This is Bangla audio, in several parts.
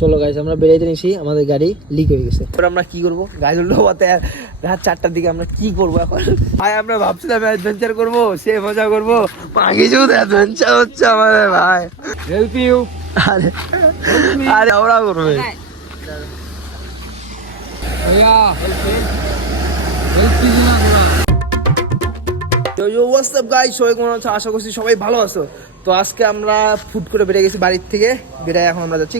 চলো গাইস, আমরা বেরিয়ে নিছি, আমাদের গাড়ি লিক হয়ে গেছে। এবার আমরা কি করবো? গাইজলডোবাতে রাত 4টার দিকে আমরা কি করবো এখন? ভাই আমরা ভাবছিলাম অ্যাডভেঞ্চার করবো, সে মজা করবো, কিছু অ্যাডভেঞ্চার হচ্ছে আমাদের ভাই। Help you. আরে আরে ওরা করবে। আশা করছি সবাই ভালো আছো। তো আজকে আমরা ফুড করে বেরিয়ে গেছি বাড়ির থেকে, বেরিয়ে এখন আমরা যাচ্ছি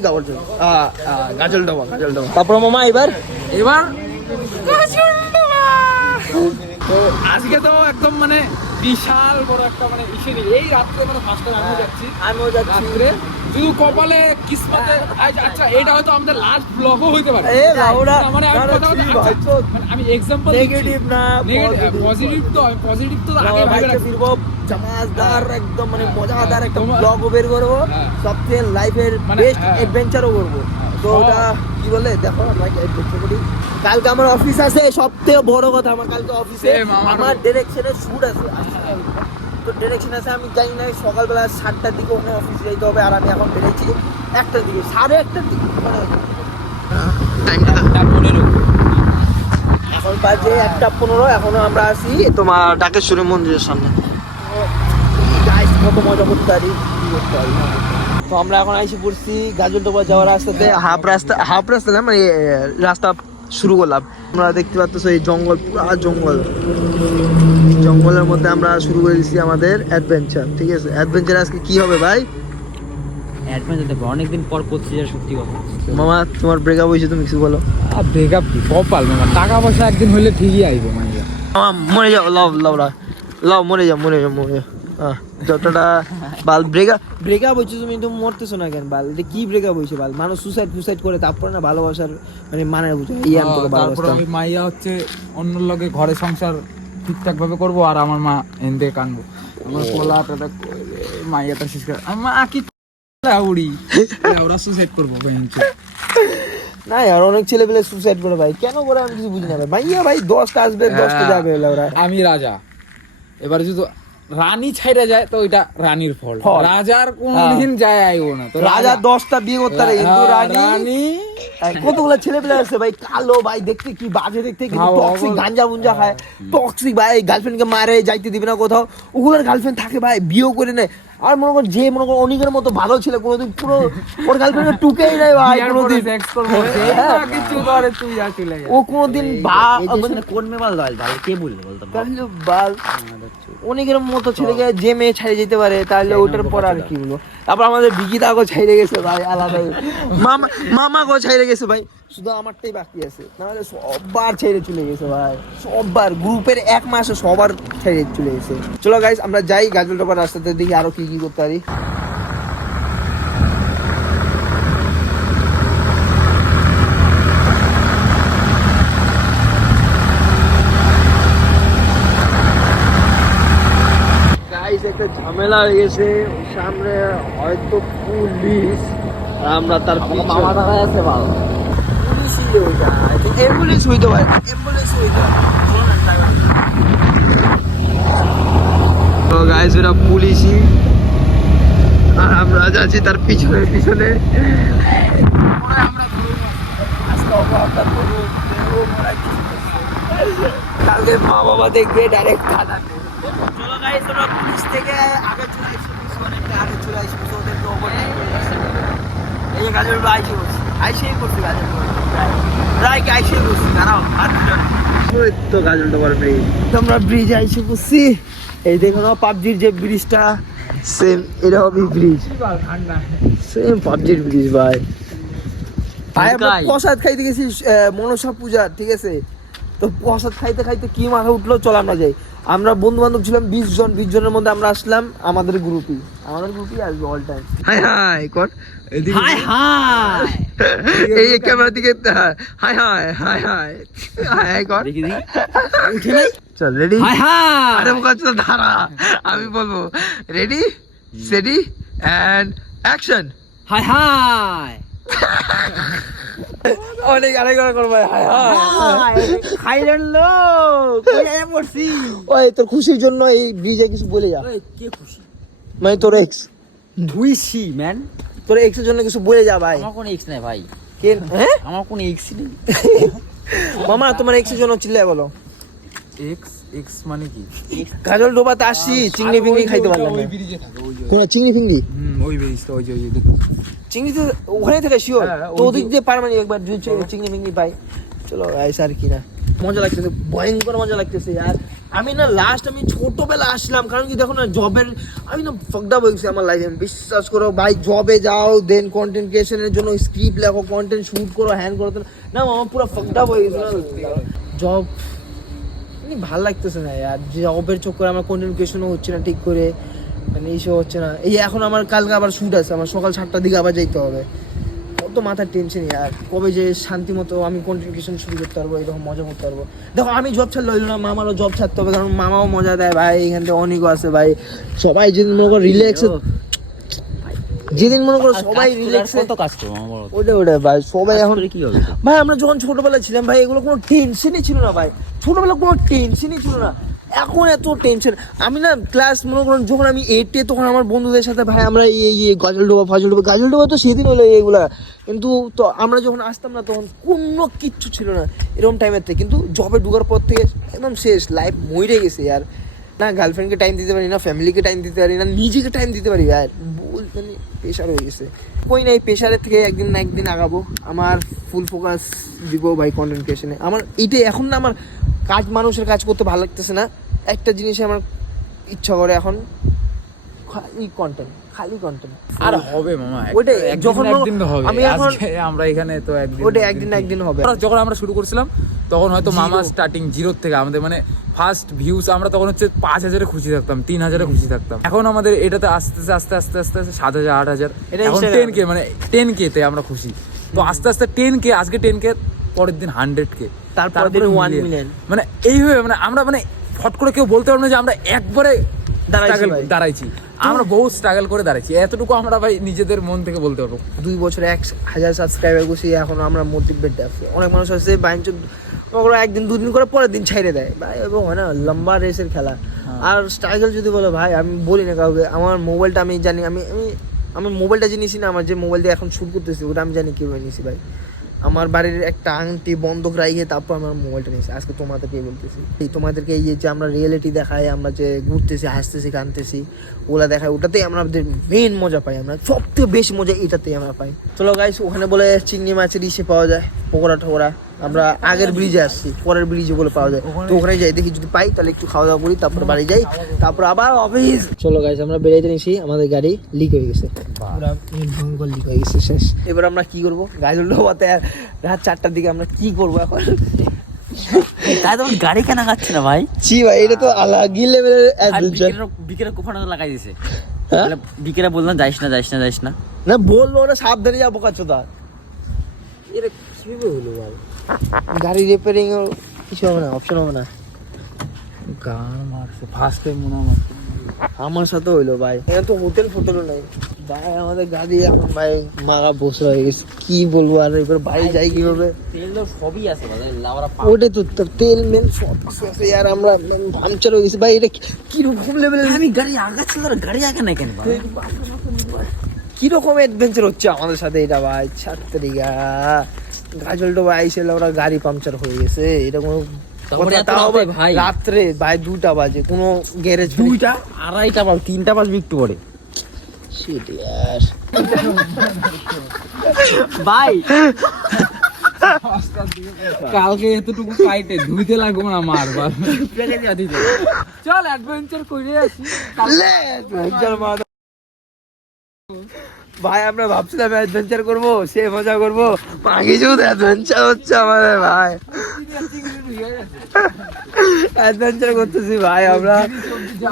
গাজলডোবা। তারপর মামা এবার তো আজকে তো একদম মানে বিশাল বড় একটা মানে এই রাত্রে মানে ফার্স্ট টাইম আমিও যাচ্ছি রাত্রে, শুধু কপালে কিসমতে। আচ্ছা এটা হয়তো আমাদের লাস্ট ব্লগও হইতে পারে। মানে আমি এক্সাম্পল নেগেটিভ না পজিটিভ, তো পজিটিভ তো আগে ভাবে রাখছি। জামাজদার একদম মানে মজাদার একটা ব্লগও বের করবো, সবচেয়ে লাইফের বেস্ট অ্যাডভেঞ্চারও করবো। তো ওটা কি বলে দেখো, আমরা অ্যাডভেঞ্চার করি। কালকে আমার অফিস আছে, সবথেকে বড় কথা আমার কালকে অফিসে আমার ডিরেকশনের শুট আছে। তো ডিরেকশন আছে, আমি জানি না সকালবেলা 7টার দিকে ওখানে অফিসে যেতে হবে, আর আমি এখন বেরিয়েছি 1টার দিকে, 1:30টার দিকে, এখন বাজে 1:15। এখনো আমরা আছি তোমার ঢাকেশ্বরী মন্দিরের সামনে। কত মজা করতে পারি, কি করতে পারি। তো আমরা এখন আইসি পড়ছি গাজলডোবা যাওয়ার রাস্তাতে, হাফ রাস্তা না মানে রাস্তা শুরু করলাম। আমরা দেখতে পাচ্ছি এই জঙ্গল, পুরা জঙ্গলের মধ্যে আমরা শুরু করে দিচ্ছি আমাদের অ্যাডভেঞ্চার। ঠিক আছে, অ্যাডভেঞ্চার আজকে কি হবে ভাই? অ্যাডভেঞ্চার দেখো, অনেকদিন পর করছি, যা সত্যি কথা। মামা তোমার ব্রেকআপ হয়েছে, তুমি কিছু বলো। ব্রেকআপ কি কপাল মামা, টাকা পয়সা একদিন হইলে ঠিকই আইবো মানে। মামা মরে যাও, লাভ মরে যাও। যতটা বাল ব্রেকআপ হয়েছে, তুমি তো মরতেছো না কেন বাল? কি ব্রেকআপ হয়েছে বাল? মানুষ সুসাইড করে তারপরে না ভালোবাসার মানে বুঝো তারপরে ওই মাইয়া হচ্ছে অন্য লগে ঘরে সংসার ঠিকঠাক ভাবে করবো, আর আমার মা এনদে কানবো। আমার পোলাটা মাইয়াটা শেষ করে মা কি উড়ি ওরা সুসাইড করবো না। আর অনেক ছেলে পেলে সুসাইড করে ভাই, কেন করে আমি কিছু বুঝি না ভাই। মাইয়া ভাই 10টা আসবে, 10টা যাবে। আমি রাজা, এবারে যদি রানী ছাইরা যায় তো ওইটা রানীর ফল। রাজার কোনদিন যায় আইবো না। তো রাজা 10টা বিয়ে করতে পারে, কিন্তু রানী কতগুলা ছেলে পেলে আছে ভাই, কালো ভাই, দেখতে কি বাজে দেখতে, কিন্তু টক্সিক গাঞ্জা মুঞ্জা খায়, টক্সিক ভাই, গার্লফ্রেন্ড কে মারে, যাইতে দিবে না কোথাও। ওগুলোর গার্লফ্রেন্ড থাকে ভাই, বিয়েও করে নেয়। আর মনে কর যে মনে কর অনেকের মতো ভালো ছিল, কোনোদিন পুরো ওর গার্লফ্রেন্ড টুকেই নাই ভাই, কোনোদিন ও কোনোদিন কোন মেয়ে বাল কে বললে বলতো বাল। অনেকের মতো ছেলেকে যে মেয়ে ছাড়িয়ে যেতে পারে, তাহলে ওটার পর আর কি বলবো। তারপর আমাদের বিকিতা গো ছাইড়ে গেছে ভাই, আলাদা। মামা গো ছাইড়ে গেছে ভাই, শুধু আমারটাই বাকি আছে, নাহলে সববার ছেড়ে চলে গেছে ভাই। সববার গ্রুপের 1 মাসে সবার ছেড়ে চলে গেছে। চলো গাইস, আমরা যাই গাজলডোবার রাস্তাতে, দেখি আরো কি কি করতে পারি। একটা ঝামেলা হয়ে গেছে, সামনে হয়তো পুলিশ, আর আমরা তার মামা দাঁড়ায় আছে ভালো। অ্যাম্বুলেন্স হইতো ভাই, অ্যাম্বুলেন্স হইতো। তো গাইস ওরা পুলিশই, আর আমরা যাচ্ছি তার পিছনে। কালকে মা বাবা দেখবে ডাইরেক্ট থানা। চলো গাইস, আমরা পুলিশ থেকে আগে চলে আসছি, অনেকটা আগে চলে আসছি, ওদেরকে ওভারটেক করে যাচ্ছি। এই যে গাজলডোবা আইসেই করছি গাজলডোবা প্রায় কি আইসেই করছি, দাঁড়াও তো গাজলডোবার ব্রিজ। তো আমরা ব্রিজে আইসে করছি, এই দেখো না পাবজির যে ব্রিজটা, সেম এরকমই ব্রিজ, সেম পাবজির ব্রিজ ভাই। আমরা প্রসাদ খাইতে গেছি মনসা পূজার, ঠিক আছে। তো প্রসাদ খাইতে খাইতে কি মাথা উঠলো, চল আমরা যাই। আমরা বন্ধু বান্ধব ছিলাম 20 জন, 20 জনের মধ্যে আমরা আসলাম আমাদের গ্রুপই আসবে অল টাইম। হাই হাই কর, হাই হাই এই ক্যামেরা দিকে high high high high high কর, দেখি উঠে নাই। চল রেডি, হাই হাই। আরে মুখ তো দাঁড়া, আমি বলবো ready steady and action. Hi hi অনেক আরেক করবো ভাই। হাই হাই থাইল্যান্ড লোক কই আয়া পড়ছি। ওই তোর খুশির জন্য এই ব্রিজে কিছু বলে যা। কে খুশি মানে তোর এক্স ধুইছি ম্যান। তোর এক্সের জন্য কিছু বলে যা ভাই। আমার কোনো এক্স নাই ভাই। কে হ্যাঁ আমার কোনো এক্স নেই। মামা তোমার এক্সের জন্য চিল্লায় বলো। এক্স এক্স মানে কি? গাজল ডোবাতে আসছি, চিংড়ি ফিংড়ি খাইতে পারলাম ওই না। ব্রিজে থাকে ওই যে। কোন চিংড়ি ফিংড়ি? ওই ব্রিজটা ওই যে দেখো। চিংড়ি তো ওখানে থেকে শিওর। হ্যাঁ, তো ওই ওদিক যে- দিয়ে পারমানি একবার যদি চিংড়ি ফিংড়ি পাই। চলো গাইস আর কি না, মজা লাগতেছে, ভয়ঙ্কর মজা লাগতেছে আর আমি না লাস্ট আমি ছোটবেলা আসলাম, কারণ কি দেখো না জবের আমি না ফকডা বলছি আমার লাইফে। বিশ্বাস করো ভাই, জবে যাও দেন কন্টেন্ট ক্রিয়েশনের জন্য স্ক্রিপ্ট লেখো, কন্টেন্ট শুট করো, হ্যান্ড করো, না আমার পুরো ফকডা হয়ে গেছে জব। ভাল লাগতেছে না আর জবের চক্করে আমার কন্টেন্ট ক্রিয়েশনও হচ্ছে না ঠিক করে, মানে এইসব হচ্ছে না। এই এখন আমার কালকে আবার শুট আছে, আমার সকাল 7টার দিকে আবার যাইতে হবে। কত মাথার টেনশন আর কবে যে শান্তি মতো আমি কন্টেন্ট ক্রিয়েশন শুরু করতে পারবো, এরকম মজা করতে পারবো। দেখো আমি জব ছাড়লে হইলো না, মামারও জব ছাড়তে হবে, কারণ মামাও মজা দেয় ভাই, এখান থেকে অনেকও আছে ভাই। সবাই যেদিন মনে করো রিল্যাক্স, যেদিন মনে করো সবাই রিল্যাক্স, কত কাজ করবো আমার বলো তো? ওটা ভাই সবাই এখন কি হবে? ভাই আমরা যখন ছোটবেলা ছিলাম ভাই এগুলো কোনো টেনশনই ছিল না ভাই, ছোটবেলা কোনো টেনশনই ছিল না। এখন এত টেনশন। আমি না ক্লাস মনে করুন যখন আমি 8-এ তখন আমার বন্ধুদের সাথে ভাই আমরা এই গাজল ডোবা তো সেদিন হলো এইগুলা, কিন্তু তো আমরা যখন আসতাম না তখন কোনো কিচ্ছু ছিল না এরকম টাইমের থেকে। কিন্তু জবে ঢোকার পর থেকে একদম শেষ, লাইফ মরে গেছে আর না গার্লফ্রেন্ডকে টাইম দিতে পারি না, ফ্যামিলিকে টাইম দিতে পারি না, নিজেকে টাইম দিতে পারি আর বলতে প্রেশার হয়ে গেছে। কই না এই প্রেশারের থেকে একদিন না একদিন আগাবো, আমার ফুল ফোকাস দিব ভাই কন্টেন্ট ক্রিয়েশনে। আমার এইটাই এখন না, আমার কাজ মানুষের কাজ করতে ভালো লাগতেছে না, একটা জিনিসে আমার ইচ্ছা করে এখন খালি কন্টেন্ট। আর হবে মামা, ওইটাই, যখন যখন একদিন তো হবে। আমি এখন আজকে আমরা এখানে তো একদিন ওটা একদিন না একদিন হবে। যখন আমরা শুরু করছিলাম তখন হয়তো Zero। মামা স্টার্টিং জিরো থেকে আমাদের মানে ফার্স্ট ভিউজ আমরা তখন হচ্ছে 5,000-এ খুশি থাকতাম, 3,000-এ খুশি থাকতাম। এখন আমাদের এটাতে আস্তে আস্তে 7,000 8,000 এটা এখন Instagram। 10K, মানে 10K তে আমরা খুশি। তো আস্তে আস্তে 10K, আজকে 10K, পরের দিন 100K, তারপরের দিন 1 million। মানে এইভাবে মানে আমরা মানে ফট করে কেউ বলতে পারবো না যে আমরা একবারে দাঁড়াইছি ভাই। দাঁড়াইছি। আমরা বহু স্ট্রাগল করে দাঁড়াইছি, এতটুকু আমরা ভাই নিজেদের মন থেকে বলতে পারবো। 2 বছরে 1,000 সাবস্ক্রাইবার করছি, এখন আমরা মোটিভেট আছে। অনেক মানুষ আছে বাইঞ্চ একদিন দুদিন করে পরের দিন ছাইড়ে দেয় ভাই, এবং হয় না লম্বা রেসের খেলা। আর স্ট্রাগল যদি বলো ভাই, আমি বলি না কাউকে, আমার মোবাইলটা আমি জানি, আমি আমার মোবাইলটা জিনিসই না, আমার যে মোবাইল দিয়ে এখন শুট করতেছি ওটা আমি জানি কীভাবে নিয়েছি ভাই। আমার বাড়ির একটা আংটি বন্ধক রাখিয়ে তারপর আমার মোবাইলটা নিয়েছি। আজকে তোমাদেরকে বলতেছি, এই তোমাদেরকে এই যে আমরা রিয়েলিটি দেখাই, আমরা যে ঘুরতেছি হাসতেছি কানতেছি ওগুলা দেখাই, ওটাতেই আমাদের মেন মজা পাই, আমরা সবথেকে বেশি মজা এটাতেই আমরা পাই। চলো গাইস, ওখানে বলে চিংড়ি মাছের ইসে পাওয়া যায়, পকোড়া ঠোকরা। আমরা আগের ব্রিজে আসছি, পরের ব্রিজে ওগুলো পাওয়া যায়, তো ওখানে যাই, দেখি যদি পাই তাহলে একটু খাওয়া দাওয়া করি, তারপর বাড়ি যাই, তারপর আবার অফিস। চলো গাইস, আমরা বেরিয়ে নিয়েছি, আমাদের গাড়ি লিক হয়ে গেছে, ভয়ঙ্কর লিক হয়ে গেছে শেষ। এবার আমরা কি করবো গাজল ডোবাতে রাত 4টার দিকে আমরা কি করবো এখন? তাই তোমার গাড়ি কেনা যাচ্ছে না ভাই? ছি ভাই, এটা তো আলাদা লেভেলের অ্যাডভেঞ্চার। বিকেরা কোফানো লাগাই দিছে, হ্যাঁ? বিকেরা বললাম যাইস না। না বললো ওরা সাবধানে যাবো কাচোদা, এটা কিভাবে হলো ভাই? গাড়ি রিপেয়ারিং কিছু হবে না, অপশন হবে না। গান মারছে ফার্স্ট টাইম মনে হয় আমার সাথে হইলো ভাই, এখানে তো হোটেল ফোটেলও নাই ভাই, আমাদের গাড়ি এখন ভাই মাগা বসে হয়ে গেছে, কি বলবো আর এবার বাড়ি যাই কিভাবে? তেল তো সবই আছে বাজারে, লাউরা ওটা তো তেল মেল সব কিছু আছে আর আমরা পাংচার হয়ে গেছি ভাই, এটা কিরকম লেভেলের, আমি গাড়ি আগাচ্ছি, গাড়ি আগে নাই কেন ভাই? কিরকম অ্যাডভেঞ্চার হচ্ছে আমাদের সাথে এটা ভাই? 7 তারিখা গাজল ডোবা আইসে ওরা গাড়ি পাংচার হয়ে গেছে, এটা কোনো তারপরে এত তাও রাতে ভাই? রাত্রে ভাই 2টা বাজে, কোনো গ্যারেজ 2টা 2:30টা বা 3টা বাজবে একটু পরে ভাই। কালকে এতটুকু ফাইটে ধুইতে লাগবো না মারবার। চল অ্যাডভেঞ্চার করে আসি। ভাই আমরা ভাবছিলাম অ্যাডভেঞ্চার করবো, সে মজা করবো, বাকি শুধু অ্যাডভেঞ্চার হচ্ছে আমাদের ভাই, অ্যাডভেঞ্চার করতেছি ভাই আমরা।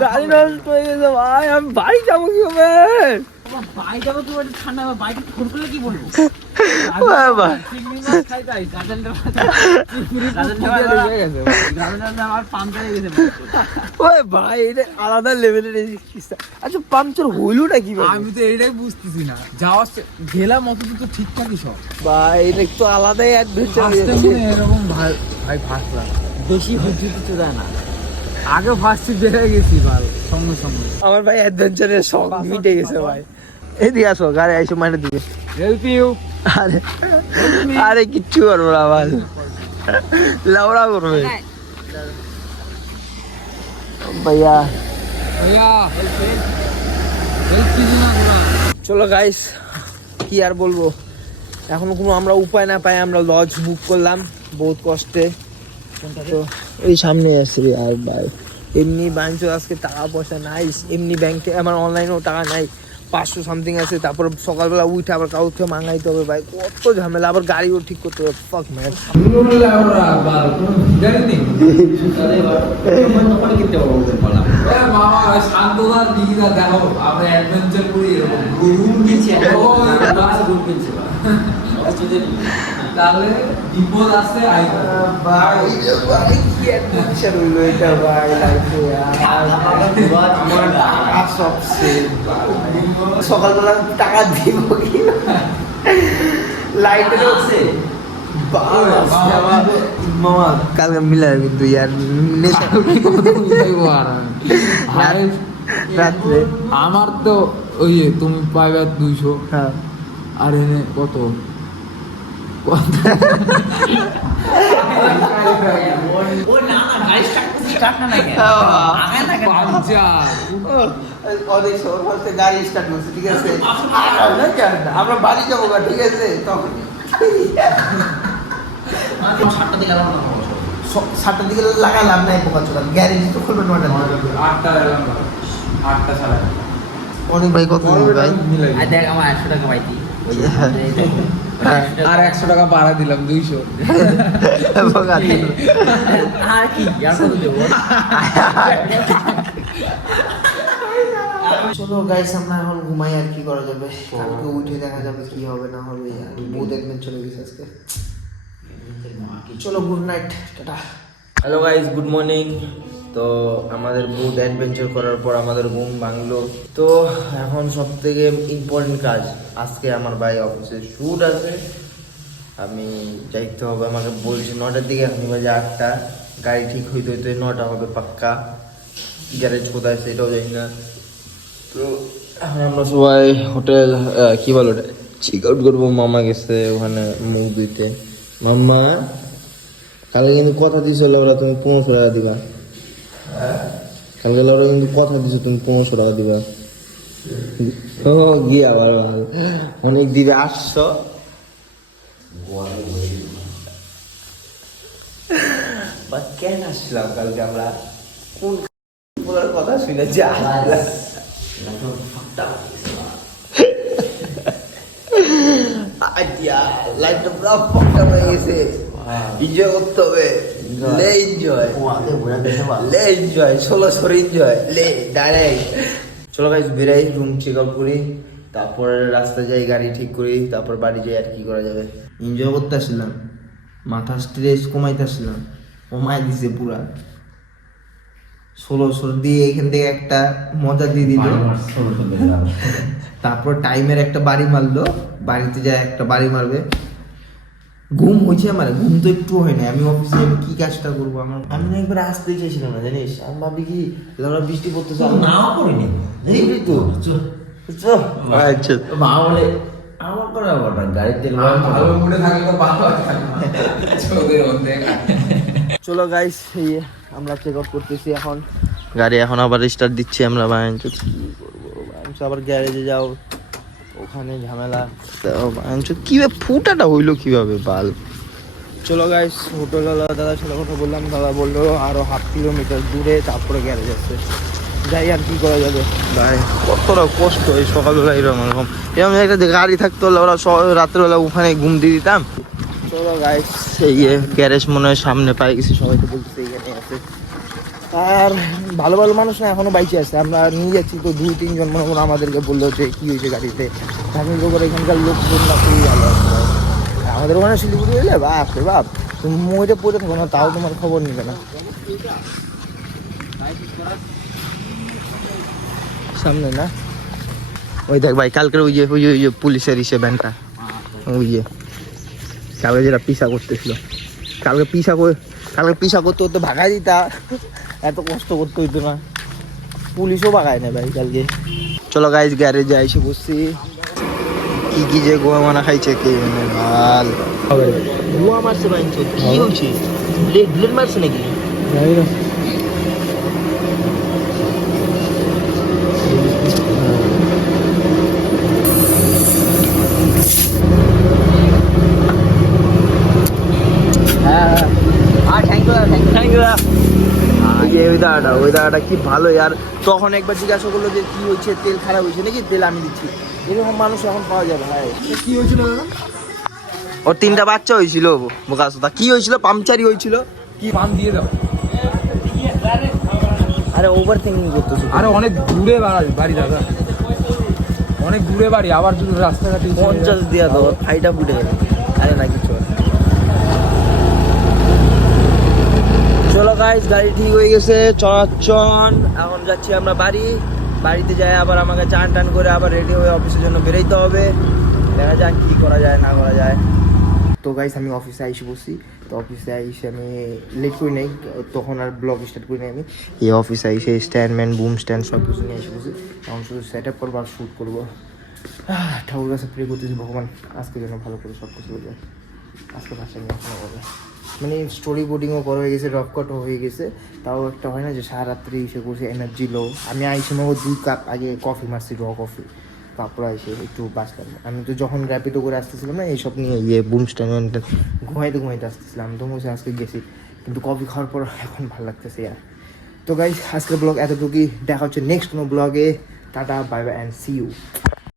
গাড়ি নষ্ট হয়ে গেছে ভাই, আমি বাড়ি যাবো কি হবে? বাড়ি যাবো কি বলতে, ঠান্ডা বাইকে ফোন করলে কি বলবো? ভাই ওই ভাই এটা আলাদা লেভেলের কিস্সা। আচ্ছা পাংচার হইলোটা কি ভাই? আমি তো এইটাই বুঝতেছি না, গেলাম অত তো ঠিকঠাকই সব ভাই এটা একটু আলাদাই অ্যাডভেঞ্চার হয়ে ফার্স্ট গেছে। এরকম ভাই ফার্স্ট লাগে, বেশি হচ্ছে কিছু দেয় না। আগে ফার্স্ট বেড়ে গেছি ভাই সঙ্গে আমার ভাই অ্যাডভেঞ্চারের শখ মিটে গেছে ভাই, এদিকে আসো, গাড়ি আইসো মাইনে দিবে। Help you. আরে আরে কিচ্ছু করবো না ভাই, লাউড়া করবে ভাইয়া। ভাইয়া হেল্প কিছু না তোরা। চলো গাইস, কি আর বলবো, এখন কোনো আমরা উপায় না পাই আমরা লজ বুক করলাম বহুত কষ্টে। তো এই সামনে আসছে আর ভাই, এমনি ব্যাংকে আজকে টাকা পয়সা নাই, এমনি ব্যাংকে আমার অনলাইনেও টাকা নাই, 500 সামথিং আছে। তারপর সকালবেলা উঠে আবার কাউকে থেকে মাঙাইতে হবে ভাই, কত ঝামেলা, আবার গাড়িও ঠিক করতে হবে। ফাক ম্যান। শান্তদার দিদিরা দেখো আমরা অ্যাডভেঞ্চার করি এরকম রুম কিনছি, তাহলে বিপদ আসছে ভাই ভাই কি অ্যাডভেঞ্চার হইলো এটা ভাই লাইফে। আমার টাকা সব শেষ, সকালবেলা টাকা দিব কি লাইটের আছে মামা, কালকে মিলার কিন্তু ইয়ার রাত্রে আমার তো ওই যে তুমি পাইবে 200, হ্যাঁ আর এনে কত গাড়ি স্টার্ট করছে, ঠিক আছে আমরা বাড়ি যাবো, ঠিক আছে তখন 7টার দিকে লাগালাম না পোকা চোখা, গ্যারেজ তো খুলবে 9টার দিকে। 8টা ছাড়া অনেক ভাই কত ভাই দেখ আমার 100 টাকা পাইতি, আর 100 টাকা বাড়া দিলাম 200। আর কি আর কত দেব? চলো গাইস, আমরা এখন ঘুমাই, আর কি করা যাবে, কালকে উঠে দেখা যাবে কি হবে না হবে। আর বহুত একদিন চলে গেছে আজকে। চলো good night, tata. Hello guys, good morning. তো আমাদের বহুত অ্যাডভেঞ্চার করার পর আমাদের ঘুম ভাঙলো। তো এখন সব থেকে ইম্পর্টেন্ট কাজ, আজকে আমার ভাই অফিসে শ্যুট আছে, আমি যাইতে হবে। আমাকে বলছে 9টার দিকে, এখন বাজে 8টা, গাড়ি ঠিক হইতে হইতে 9টা হবে পাক্কা। গ্যারেজ কোথায় সেটাও জানি না। তো এখন আমরা সবাই হোটেল কি বলো ওটা চেক আউট করবো। মামা গেছে ওখানে মুখ দিতে। মাম্মা কালকে কিন্তু কথা দিছো ওরা তুমি 1500 টাকা দিবা। কালকে ওরা কিন্তু কথা দিছো তুমি 1500 টাকা দিবা। ও গিয়া ভালো ভালো অনেক দিবে 800। বা কেন আসলাম কালকে আমরা, কোন বলার কথা শুনে যা লাইফটা পুরো ফাঁকা হয়ে গেছে। এনজয় করতে হবে, লে এনজয়, লে এনজয়, 1600 এনজয়, লে ডাইরেক্ট। চলো গাইস বেরাই, রুম চেক আউট করি, তারপরে রাস্তায় যাই, গাড়ি ঠিক করি, তারপর বাড়ি যাই। আর কি করা যাবে, এনজয় করতে আসছিলাম, মাথা স্ট্রেস কমাইতে আসছিলাম, কমাই দিছে পুরা। 1600 দিয়ে এখান থেকে একটা মজা দিয়ে দিল, তারপর টাইমের একটা বাড়ি মারলো, বাড়িতে যায় একটা বাড়ি মারবে। ঘুম হয়েছে আমার, ঘুম তো একটু হয় না। আমি অফিসে আমি কি কাজটা করবো, আমার আমি না একবার আসতেই চাইছিলাম না জানিস। আমি ভাবি কি বৃষ্টি পড়তেছে, নাও করিনি দেখবি তো আচ্ছা মা বলে আমার কোনো ব্যাপার না, গাড়ির তেল ভালো মুডে থাকলে তো ভালো থাকে। চলো গাইস, এই আমরা চেক আউট করতেছি এখন, গাড়ি এখন আবার স্টার্ট দিচ্ছি আমরা। বায়াঞ্চ কি করবো, আবার গ্যারেজে যাও, ওখানে ঝামেলা। বায়াঞ্চ কিভাবে ফুটাটা হইলো কিভাবে বাল। চলো গাইস, হোটেলওয়ালা দাদার সাথে কথা বললাম, দাদা বললো আরো 1/2 কিলোমিটার দূরে তারপরে গ্যারেজ আছে। যাই, আর কি করা যাবে ভাই, কতটা কষ্ট এই সকালবেলা এরকম এরকম একটা গাড়ি থাকতো, ওরা রাত্রেবেলা ওখানে ঘুম দিয়ে দিতাম। চলো গাইস, এই গ্যারেজ মনে হয় সামনে পাই গেছি, সবাই তো বলতেছে এখানে আছে। আর ভালো ভালো মানুষ না এখনো বাইচে আছে, আমরা নিয়ে যাচ্ছি তো 2-3 জন মনে হয় আমাদেরকে বললো যে কি হয়েছে গাড়িতে। ঠাকুর করে এখানকার লোকজন না খুবই ভালো আছে ভাই। আমাদের ওখানে শিলিগুড়ি এলে বাপ রে বাপ, তুমি মরে পড়ে থাকো না, তাও তোমার খবর নিবে না। সামনে না ওই দেখ ভাই, কালকের ওই যে পুলিশের ভ্যানটা, ওই যে কালকে যেটা পিসা করতেছিল, কালকে পিসা করতে করতে ভাগাই দিতা, এত কষ্ট করতে হইতো না। পুলিশও ভাগায় না ভাই কালকে। চলো গাইজ, গ্যারেজে এসে বসছি। কি যে গোয়া মানা খাইছে কে মাল গোয়া মারছে বাইনছে কি হচ্ছে ব্লেড মারছে নাকি জানি না ওই দাদাটা কি ভালো আর তখন একবার জিজ্ঞাসা করলো যে কি হয়েছে তেল খারাপ হয়েছে নাকি তেল আমি দিচ্ছি এরকম মানুষ এখন পাওয়া যাবে ভাই কি হয়েছিল দাদা ওর 3টা বাচ্চা হয়েছিল মোকাসোদা কি হয়েছিল পাংচারি হয়েছিল কি পান দিয়ে দাও আরে ওভার থিঙ্কিং করতেছি আরে অনেক দূরে বাড়ি দাদা অনেক দূরে বাড়ি আবার যদি রাস্তাঘাটে 50 দিয়া দাও ফাইটা ফুটে গেল আরে না কিছু চলো গাইস গাড়ি ঠিক হয়ে গেছে চলাচল এখন যাচ্ছি আমরা বাড়িতে যাই আবার আমাকে চান টান করে আবার রেডি হয়ে অফিসের জন্য বেরোইতে হবে দেখা যাক কি করা যায় না করা যায় তো গাইস আমি অফিসে আইসি বসি তো অফিসে আইসে আমি লেট করি নাই তখন আর ব্লগ স্টার্ট করি নাই আমি এই অফিসে আইসে স্ট্যান্ডম্যান বুম স্ট্যান্ড সব কিছু নিয়ে এসে বসি এখন শুধু সেট আপ করবো আর শ্যুট করবো ঠাকুর কাছে প্রে করতেছি ভগবান আজকে যেন ভালো করে সব কিছু হয়ে যায় আজকে ভাষা নিয়ে এখনো বলে মানে স্টোরি বোর্ডিংও করা হয়ে গেছে রফ কাটও হয়ে গেছে তাও একটা হয় না যে সারারাত্রি এসে করছে এনার্জি লো আমি আইসে মনে 2 কাপ আগে কফি মারছি র কফি তারপর এসে একটু বাঁচলাম আমি তো যখন র্যাপিডো করে আসতেছিলাম না এইসব নিয়ে বুম স্ট্যান্ড ঘুমাইতে আসতেছিলাম তো মনে আজকে গেছি কিন্তু কফি খাওয়ার পর এখন ভালো লাগতেছে আর তো গাইস আজকের ব্লগ এতটুকুই দেখা হচ্ছে নেক্সট কোনো ব্লগে tata bye bye and see you